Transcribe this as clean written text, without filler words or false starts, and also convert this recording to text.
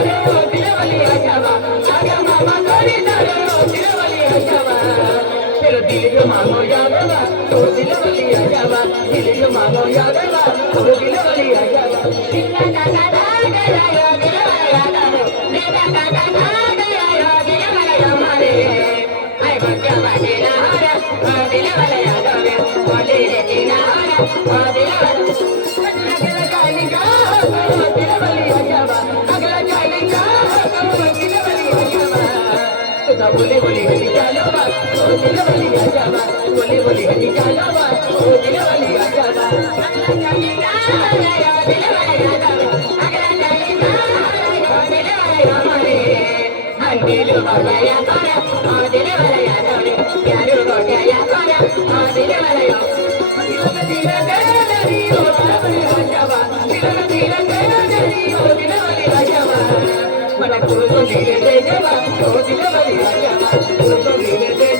मानो यादवा तो दिल वाली आ जावा दिल मानो यादवा तो दिल वाली आ जावा दिल का का गया या गया यादा दिल का गया या गया हमारे आई बच्चा बाजे ना हरा दिल वाला यादा वाले रे दिल हरा दिल वाला अगला काली का दिल वाली आ जावा अगला काली का दिल वाली आ जावा तो बोले बोले हरी चलो बा तो दिल वाली आ जावा बोले बोले हरी चलो बा तो दिल वाली आ जावा अगला काली का दिल वाला यादा अगला काली का दिल वाला हमारे दिल वाला यादा दिल वाला यादा प्यारो को क्या करा दिल वाला यादा दिल तेरी ओ दिल आ जावा दिल तेरी ओ दिल वाली आ जावा मन को दिल दे देवा तो दिल वाली आ जावा तो दिल दे